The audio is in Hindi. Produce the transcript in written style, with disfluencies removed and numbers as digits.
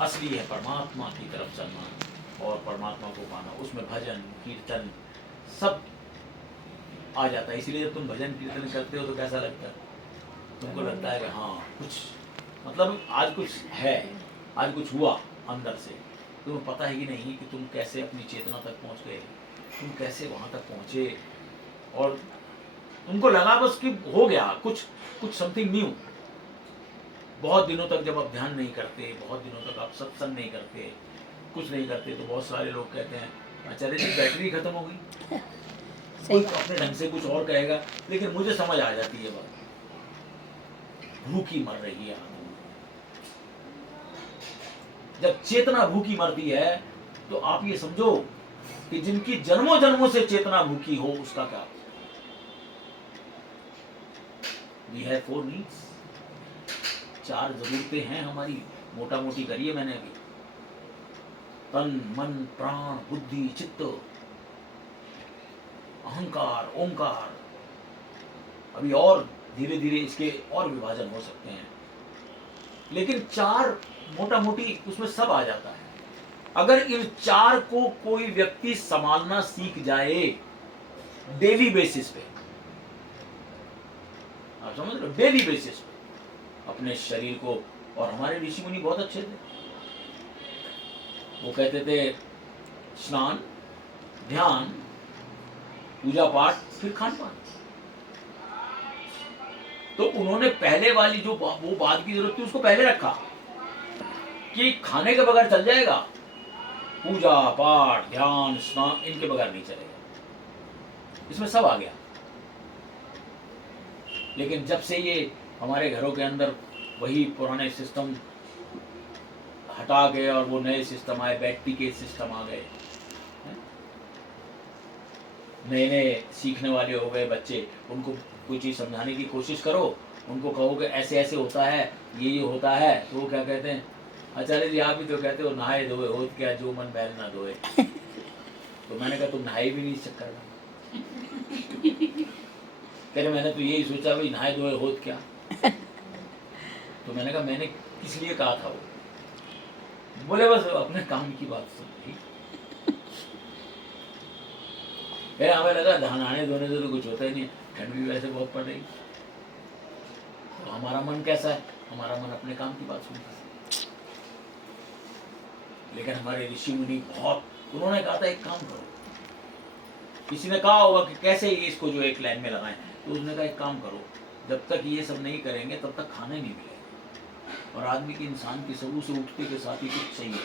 असली है परमात्मा की तरफ चलना और परमात्मा को पाना। उसमें भजन कीर्तन सब आ जाता है। इसलिए जब तुम भजन कीर्तन करते हो तो कैसा लगता है? तुमको लगता है कि हाँ कुछ मतलब आज कुछ है, आज कुछ हुआ अंदर से। तुम्हें पता ही नहीं कि तुम कैसे अपनी चेतना तक पहुंच गए, तुम कैसे वहां तक पहुंचे, और तुमको लगा बस कि हो गया कुछ कुछ समथिंग न्यू। बहुत दिनों तक जब आप ध्यान नहीं करते, बहुत दिनों तक आप सत्संग नहीं करते, कुछ नहीं करते, तो बहुत सारे लोग कहते हैं आचार्य जी बैटरी खत्म हो गई। कोई अपने ढंग से कुछ और कहेगा, लेकिन मुझे समझ आ जाती है बात। भूखी मर रही है आदमी। जब चेतना भूखी मरती है तो आप ये समझो कि जिनकी जन्मों जन्मों से चेतना भूखी हो उसका क्या। We have 4 needs, 4 जरूरतें हैं हमारी। मोटा मोटी करिए मैंने अभी, तन मन प्राण बुद्धि चित्त अहंकार ओंकार। अभी और धीरे धीरे इसके और विभाजन हो सकते हैं, लेकिन 4 मोटा मोटी उसमें सब आ जाता है। अगर इन 4 को कोई व्यक्ति संभालना सीख जाए डेली बेसिस पे, आप समझ रहे हो, डेली बेसिस पे अपने शरीर को। और हमारे ऋषि मुनि बहुत अच्छे थे, वो कहते थे स्नान ध्यान पूजा पाठ फिर खान पान। तो उन्होंने पहले वाली जो वो बात की जरूरत थी उसको पहले रखा कि खाने के बगैर चल जाएगा, पूजा पाठ ध्यान स्नान इनके बगैर नहीं चलेगा। इसमें सब आ गया। लेकिन जब से ये हमारे घरों के अंदर वही पुराने सिस्टम हटा गए और वो नए सिस्टम आए, बैटरी के सिस्टम आ गए, नए नए सीखने वाले हो गए बच्चे, उनको कोई चीज़ समझाने की कोशिश करो, उनको कहो कि ऐसे ऐसे होता है, ये होता है, तो वो क्या कहते हैं, आचार्य जी आप ही तो कहते हो नहाए धोए होत क्या जो मन बैल ना धोए। तो मैंने कहा तुम नहाए भी नहीं इस चक्कर में। कहते मैंने तो यही सोचा भाई नहाए धोए होत क्या। तो मैंने कहा मैंने किस लिए कहा था वो? बोले बस अपने काम की बात सुन। हमें लगा नहाने धोने से तो कुछ होता ही नहीं, ठंड भी वैसे बहुत पड़ रही। तो हमारा मन कैसा है? हमारा मन अपने काम की बात सुनता है। लेकिन हमारे ऋषि मुनि बहुत, उन्होंने कहा था एक काम करो। किसी ने कहा होगा कि कैसे इसको जो एक लाइन में लगाएं, तो उसने कहा एक काम करो, जब तक ये सब नहीं करेंगे तब तक खाना नहीं मिलेगा। और आदमी की इंसान की सबू से उठते के साथ ही कुछ चाहिए,